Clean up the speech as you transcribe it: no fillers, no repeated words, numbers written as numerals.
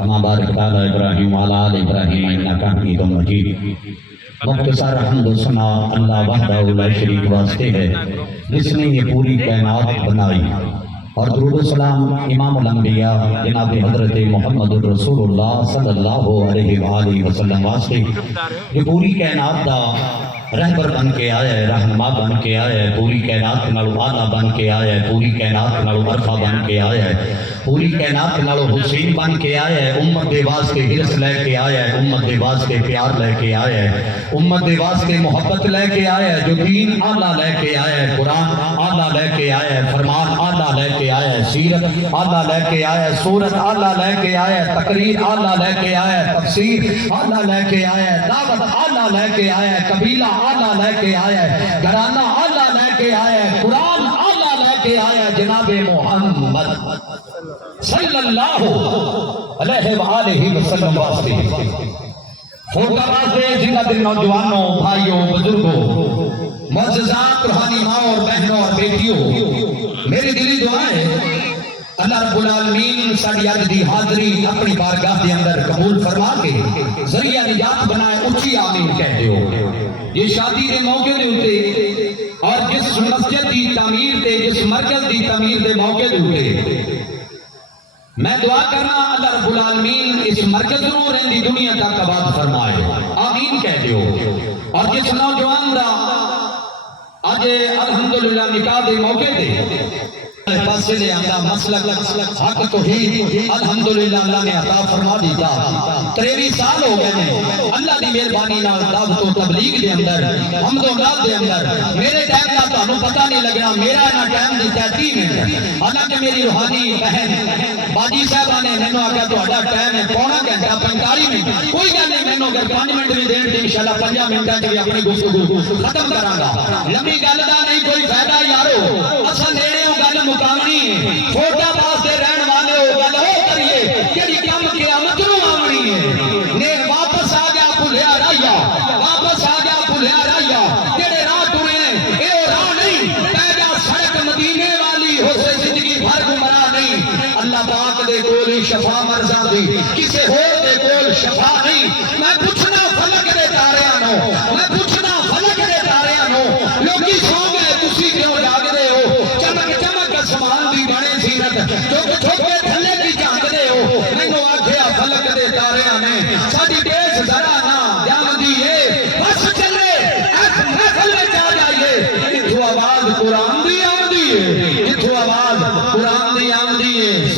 كما باركت على إبراهيم وعلى آل إبراهيم إنك حميد مجيد. مختصر حمد و ثنا اللہ وحدہ لا شریک واسطے ہے جس نے یہ پوری کائنات بنائی، اور درود و سلام امام الانبیاء جناب حضرت محمد رسول اللہ صلی اللہ علیہ وآلہ وسلم واسطے یہ پوری کائنات دا رہبر بن کے آیا ہے، رہنما بن کے آیا ہے، پوری کائنات نالو آلہ بن کے آیا ہے، پوری کائنات نالو عرفہ بن کے آیا ہے، پوری کائنات نالو حسین بن کے آیا ہے، امت دے واسطے ہرس لے کے آیا ہے، امت دے واسطے پیار لے کے آیا ہے، امت دے واسطے محبت لے کے آیا ہے، جو دین آلہ لے کے آیا ہے، قرآن آلہ لے کے آیا ہے، فرمان آلہ لے کے آیا ہے، سیرت آلہ لے کے آیا ہے، سورت آلہ لے کے آیا ہے، تقریر آلہ لے کے آیا ہے، تفسیر آلہ لے کے آیا ہے، دعوت آلہ لے کے آیا ہے، قبیلہ آلہ لے کے آیا ہے، گھرانہ آلہ لے کے آیا ہے، قرآن آلہ لے کے آیا ہے، جناب محمد صلی اللہ علیہ وآلہ وسلم واسطے فوٹا واسطے زندہ دل نوجوانوں، بھائیوں، بزرگوں، معززات، روحانی ماں اور بہنوں اور بیٹیوں، میری دلی دعا ہے اللہ رب العالمین ساڑی آج دی حاضری اپنی بارگاہ دے اندر قبول فرما کے ذریعہ نجات بنائے، اچھی آمین کہتے ہو۔ یہ شادی دے موقع دے ہوتے اور جس مسجد دی تعمیر دے، جس مرکز دی تعمیر دے موقع دے ہوتے، میں دعا کرنا اللہ رب العالمین اس مرکز نو رہندی دنیا تک آباد فرمائے، آمین کہہ دیو۔ اور جس نوجوان دا آج الحمدللہ نکاح دے موقع دے پاسے لے آندا مسلک حق توحید الحمدللہ اللہ نے عطا فرما دیتا، 23 سال ہو گئے ہیں اللہ دی مہربانی نال دعوت و تبلیغ دے اندر، حمد و نال دے اندر میرے ٹائم دا تانوں پتہ نہیں لگنا، میرا نا ٹائم دیتا 30 منٹ، حالانکہ میری روحانی بہن باجی صاحبہ نے مینوں آکھیا تہاڈا ٹائم ہے پونا گھنٹہ 45 منٹ، کوئی گل نہیں، مینوں اگر 5 منٹ بھی دین تے انشاءاللہ 5 منٹاں وچ اپنی گفتگو ختم کراں گا، لمبی گل دا نہیں کوئی فائدہ یارو، اساں نیڑے گل مکانی فوٹا واسطے رہن والے ہو، گل ہو کریے کیڑی کم قیامت نو آونی ہے، نے واپس آ گیا بھلیا رایا، واپس آ گیا بھلیا رایا، جڑے راہ ٹرے اے راہ نہیں، پہ گیا سڑک مدینے والی، ہو سے زندگی بھر گمراہ نہیں، اللہ پاک دے کول شفا مرزا دی، کسے ہور دے کول شفا نہیں، میں پوچھنا فلک دے تاریاں نو